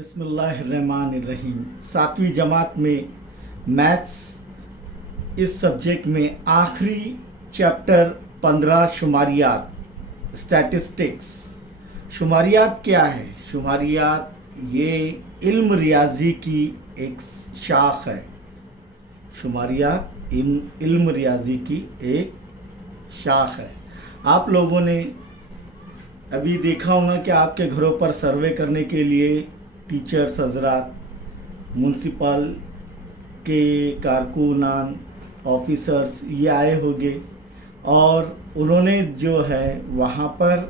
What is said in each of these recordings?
बिस्मिल्लाहिर्रहमानिर्रहीम। 7वीं जमात में मैथ्स इस सब्जेक्ट में आखिरी चैप्टर 15 शुमारियात स्टैटिस्टिक्स। शुमारियात क्या है? शुमारियात ये इल्म रियाजी की एक शाख है। शुमारियात इल्म रियाजी की एक शाख है। आप लोगों ने अभी देखा होगा कि आपके घरों पर सर्वे करने के लिए टीचर्स हजरात, म्यूनसिपल के कारकुनान, ऑफिसर्स ये आए होंगे और उन्होंने जो है वहाँ पर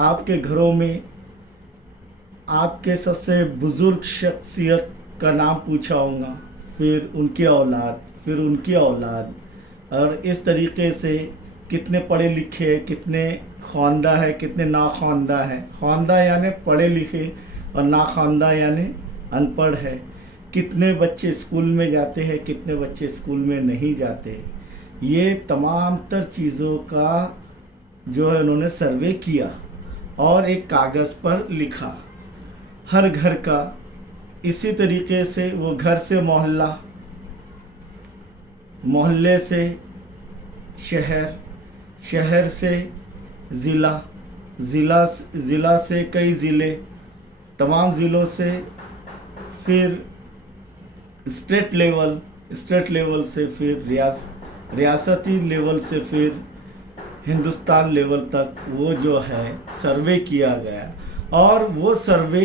आपके घरों में आपके सबसे बुज़ुर्ग शख्सियत का नाम पूछा होगा, फिर उनकी औलाद, फिर उनकी औलाद, और इस तरीके से कितने पढ़े लिखे, कितने ख्वानदा है, कितने नाख्वानदा है। ख्वानदा यानी पढ़े लिखे और नाख्वानदा यानी अनपढ़ है। कितने बच्चे स्कूल में जाते हैं, कितने बच्चे स्कूल में नहीं जाते। ये तमाम तर चीज़ों का जो है उन्होंने सर्वे किया और एक कागज़ पर लिखा हर घर का। इसी तरीके से वो घर से मोहल्ला, मोहल्ले से शहर, शहर से ज़िला, ज़िला से कई ज़िले, तमाम ज़िलों से फिर स्टेट लेवल, स्टेट लेवल से फिर रियासती लेवल से फिर हिंदुस्तान लेवल तक वो जो है सर्वे किया गया। और वो सर्वे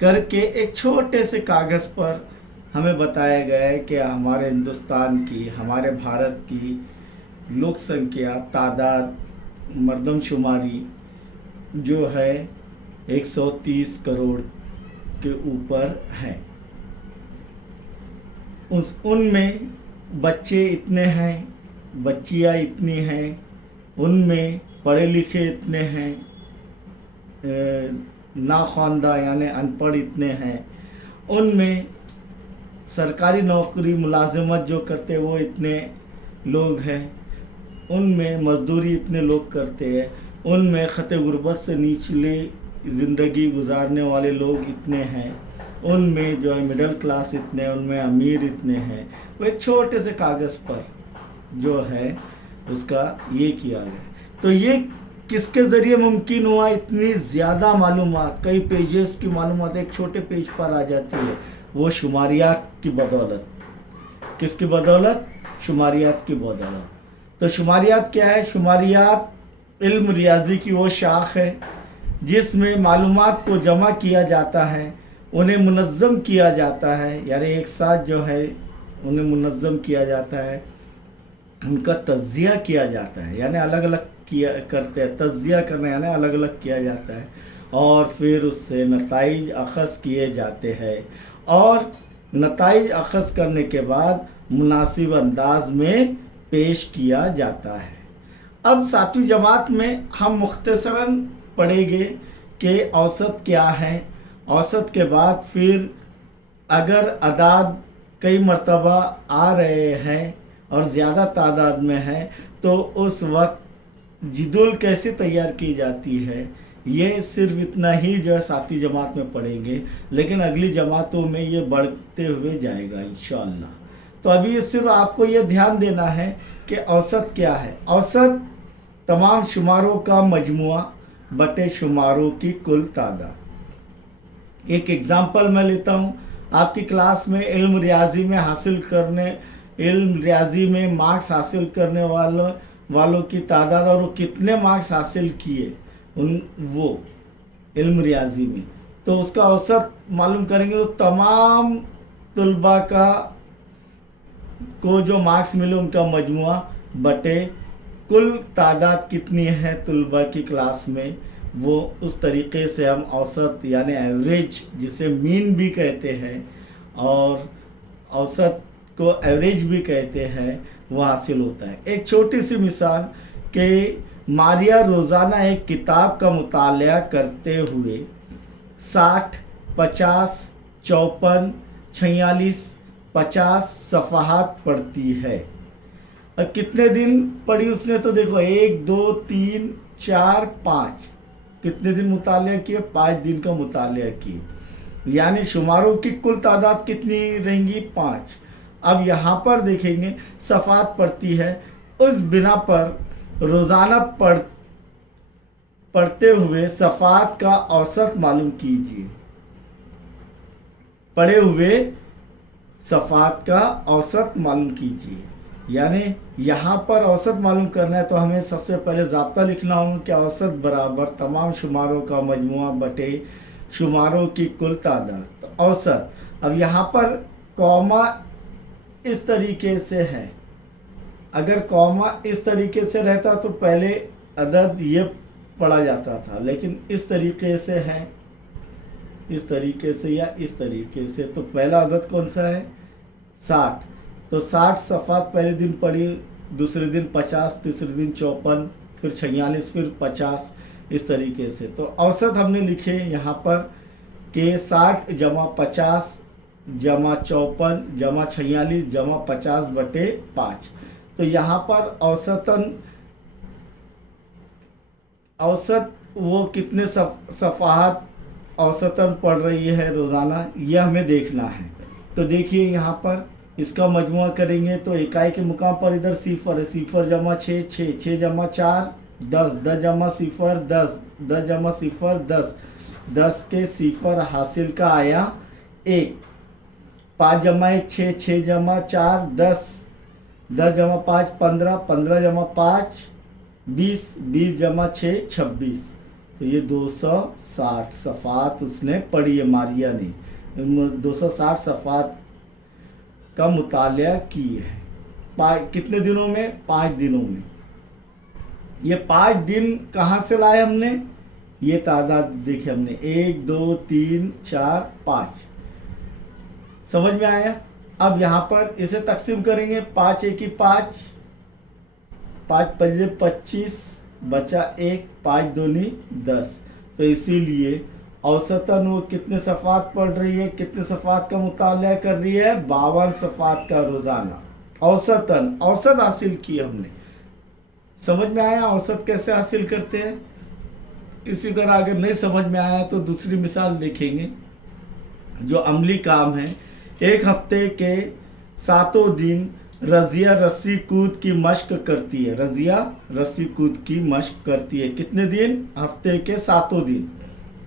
करके एक छोटे से कागज़ पर हमें बताया गया है कि हमारे हिंदुस्तान की, हमारे भारत की लोक संख्या, तादाद, मर्दमशुमारी जो है 130 करोड़ के ऊपर है। उनमें बच्चे इतने हैं, बच्चियाँ इतनी हैं, उनमें पढ़े लिखे इतने हैं, नाख्वानदा यानी अनपढ़ इतने हैं, उनमें सरकारी नौकरी मुलाजिमत जो करते वो इतने लोग हैं, उनमें मजदूरी इतने लोग करते हैं, उनमें ख़त गुर्बत से निचले ज़िंदगी गुजारने वाले लोग इतने हैं, उनमें जो है मिडिल क्लास इतने, उनमें अमीर इतने हैं। वो एक छोटे से कागज़ पर जो है उसका ये किया गया। तो ये किसके ज़रिए मुमकिन हुआ? इतनी ज़्यादा मालूमात, कई पेजेस की मालूमात एक छोटे पेज पर आ जाती है। वो शुमारियात की बदौलत। किसकी बदौलत? शुमारियात की बदौलत। तो शुमारियात क्या है? शुमारियात इल्म रियाजी की वो शाख है जिसमें मालूमात को जमा किया जाता है, उन्हें मुनज़्ज़म किया जाता है, यानी एक साथ जो है उन्हें मुनज़्ज़म किया जाता है, उनका तज़्ज़िया किया जाता है, यानी अलग अलग किया करते हैं। तज़्ज़िया करना यानी अलग अलग किया जाता है और फिर उससे नताइज अख़ज़ किए जाते हैं और नताइज अख़ज़ करने के बाद मुनासिब अंदाज में पेश किया जाता है। अब 7वीं जमात में हम मुख्तसरन पढ़ेंगे कि औसत क्या है। औसत के बाद फिर अगर अदाद कई मर्तबा आ रहे हैं और ज़्यादा तादाद में है तो उस वक्त जिदुल कैसे तैयार की जाती है, ये सिर्फ इतना ही जो है 7वीं जमात में पढ़ेंगे, लेकिन अगली जमातों में ये बढ़ते हुए जाएगा इंशाअल्लाह। तो अभी सिर्फ आपको ये ध्यान देना है कि औसत क्या है। औसत तमाम शुमारों का मजमुआ बटे शुमारों की कुल तादाद। एक एग्ज़ाम्पल मैं लेता हूँ। आपकी क्लास में इल्म रियाजी में मार्क्स हासिल करने वालों की तादाद और वो कितने मार्क्स हासिल किए वो इल्म रियाजी में, तो उसका औसत मालूम करेंगे। तो तमाम तुलबा को जो मार्क्स मिले उनका मजमुआ बटे कुल तादाद कितनी है तुलबा की क्लास में, वो उस तरीक़े से हम औसत यानी एवरेज, जिसे मीन भी कहते हैं और औसत को एवरेज भी कहते हैं, वो हासिल होता है। एक छोटी सी मिसाल कि मारिया रोज़ाना एक किताब का मुताला करते हुए 60, 50, 54, 46, 50 सफ़हात पढ़ती है। और कितने दिन पढ़ी उसने? तो देखो 1, 2, 3, 4, 5, कितने दिन मुतालिया किए? 5 दिन का मुतालिया किए, यानी शुमारों की कुल तादाद कितनी रहेंगी? 5। अब यहाँ पर देखेंगे सफ़ात पड़ती है, उस बिना पर रोज़ाना पढ़ते हुए सफ़ात का औसत मालूम कीजिए। पढ़े हुए सफ़ात का औसत मालूम कीजिए, यानी यहाँ पर औसत मालूम करना है तो हमें सबसे पहले ज़ाब्ता लिखना होगा कि औसत बराबर तमाम शुमारों का मजमुआ बटे शुमारों की कुल तादाद। तो औसत, अब यहाँ पर कॉमा इस तरीके से है, अगर कॉमा इस तरीके से रहता तो पहले अदद ये पढ़ा जाता था, लेकिन इस तरीके से है, इस तरीके से या इस तरीके से। तो पहला अदद कौन सा है? 60। तो 60 सफ़ात पहले दिन पढ़ी, दूसरे दिन 50, तीसरे दिन 54, फिर 46, फिर 50, इस तरीके से। तो औसत हमने लिखे यहाँ पर कि 60 जमा 50 जमा 54 जमा 46 जमा 50 बटे 5। तो यहाँ पर औसत वो कितने सफ़ात औसतन पढ़ रही है रोज़ाना, यह हमें देखना है। तो देखिए यहाँ पर इसका मजमुआ करेंगे तो इकाई के मुकाम पर इधर सिफर है, सिफर जमा 6, 6 जमा 4 10, 10 जमा सिफर 10, 10 जमा सिफर 10, 10 के सिफर हासिल का आया 1, 5 जमा 1 6, 6 जमा 4 10, 10 जमा 5 15, 15 जमा 5 20, 20 जमा 6 26। तो ये 260 सफ़ात उसने पढ़ी है, मारिया ने 260 सफ़ात का मुतालिया की है। कितने दिनों में? 5 दिनों में। ये 5 दिन कहाँ से लाए हमने? ये तादाद देखिए हमने 1 2 3 4 5, समझ में आया? अब यहाँ पर इसे तकसीम करेंगे, 5 1 5, 5 पल्ले 25 बचा 1, 5 दूनी 10। तो इसीलिए औसतन वो कितने सफ़ात पढ़ रही है, कितने सफ़ात का मुतालिया कर रही है? 52 सफ़ात का रोज़ाना औसतन। औसत हासिल की हमने, समझ में आया औसत कैसे हासिल करते हैं? इसी तरह अगर नहीं समझ में आया तो दूसरी मिसाल देखेंगे जो अमली काम है। एक हफ्ते के 7 दिन रज़िया रस्सी कूद की मश्क करती है, रज़िया रस्सी कूद की मश्क करती है। कितने दिन? हफ्ते के 7 दिन,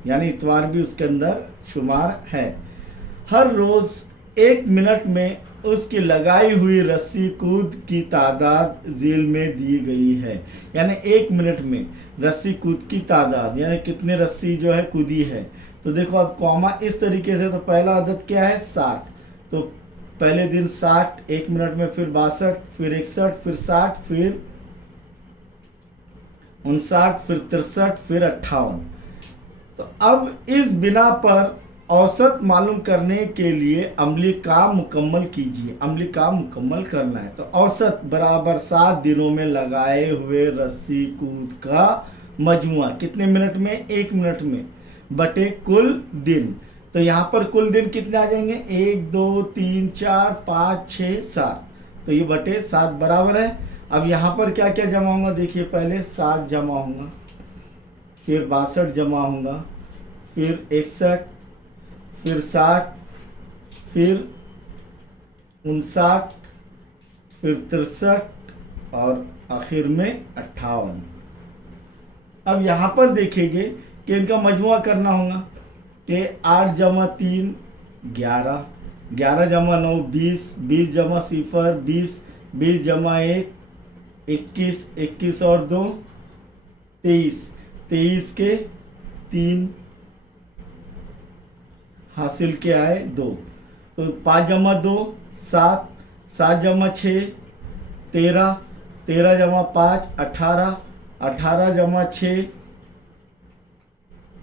यानी इतवार भी उसके अंदर शुमार है। हर रोज़ 1 मिनट में उसकी लगाई हुई रस्सी कूद की तादाद झील में दी गई है, यानी 1 मिनट में रस्सी कूद की तादाद, यानी कितने रस्सी जो है कूदी है। तो देखो अब कॉमा इस तरीके से, तो पहला अदद क्या है? 60। तो पहले दिन 60, 1 मिनट में, फिर 62, फिर 61, फिर 60, फिर 59, फिर 63, फिर 58। तो अब इस बिना पर औसत मालूम करने के लिए अमली काम मुकम्मल कीजिए। अमली काम मुकम्मल करना है तो औसत बराबर 7 दिनों में लगाए हुए रस्सी कूद का मजमुआ कितने मिनट में? 1 मिनट में, बटे कुल दिन। तो यहाँ पर कुल दिन कितने आ जाएंगे? 1 2 3 4 5 6 7। तो ये बटे 7 बराबर है। अब यहाँ पर क्या क्या जमा होगा? देखिए पहले 60 जमा होगा, फिर 62 जमा होगा, फिर 61, फिर 60, फिर 59, फिर 63 और आखिर में 58। अब यहाँ पर देखेंगे कि इनका मजमुआ करना होगा कि 8 जमा 3 11, 11 जमा 9 20, 20 जमा 0 20, 20 जमा 1 21, 21 और 2 23, 23 के 3 हासिल के आए 2। तो 5 जमा 2 7, 7 जमा 6 13, 13 जमा 5 18, 18 जमा 6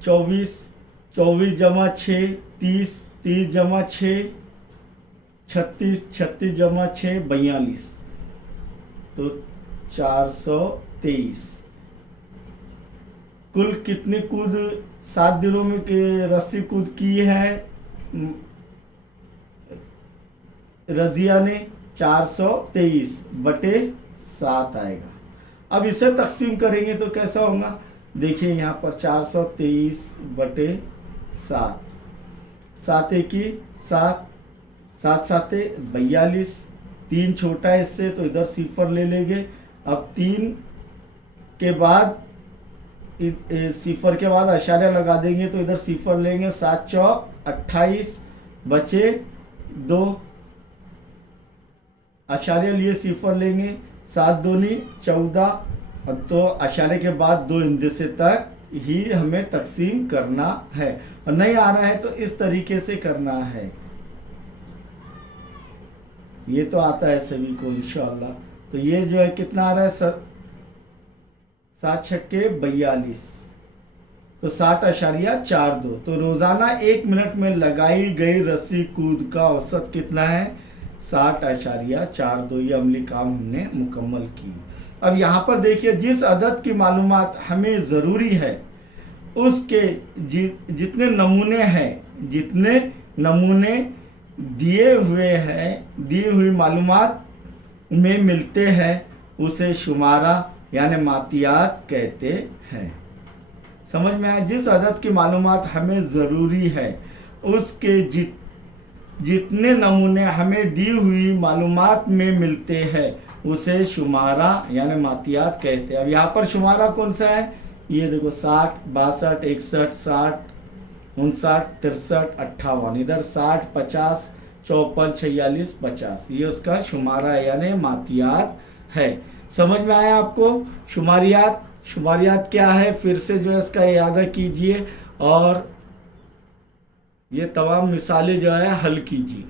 24, 24 जमा 6 30, 30 जमा 6 36, 36 जमा 6 42। तो 423। कुल कितने कूद 7 दिनों में रस्सी कूद की है रज़िया ने? 423 बटे 7 आएगा। अब इसे तकसीम करेंगे तो कैसा होगा? देखिए यहाँ पर 423/7, 7 एकी 7, 7 साते 42, 3 छोटा है इससे तो इधर सिफर ले लेंगे। अब 3 के बाद सिफर के बाद अशार्य लगा देंगे तो इधर सिफर लेंगे, 7 चौक 28, बचे 2, अशार्य लिए सिफर लेंगे, 7 दूनी 14। अब तो अशार्य के बाद 2 हिंदसे तक ही हमें तकसीम करना है, और नहीं आ रहा है तो इस तरीके से करना है। ये तो आता है सभी को इंशाअल्लाह। तो ये जो है कितना आ रहा है, 7 छक्के 42, तो 60.42। तो रोजाना 1 मिनट में लगाई गई रस्सी कूद का औसत कितना है, 60.42। ये अमली काम हमने मुकम्मल की। अब यहाँ पर देखिए, जिस अदद की मालूमात हमें ज़रूरी है उसके जितने नमूने हैं, जितने नमूने दिए हुए हैं, दी हुई मालूमात में मिलते हैं, उसे शुमारा यानी मातियात कहते हैं। समझ में आया? जिस अदद की मालूमात हमें ज़रूरी है उसके जितने नमूने हमें दी हुई मालूमात में मिलते हैं उसे शुमारा यानी मातियात कहते हैं। अब यहाँ पर शुमारा कौन सा है, ये देखो 60, 62, 61, 60, 59, 63, 58, इधर 60, 50, 54, 46, 50, ये उसका शुमारा यानी मातियात है। समझ में आया आपको? शुमारियात क्या है, फिर से जो है इसका याद कीजिए और ये तमाम मिसालें जो है हल कीजिए।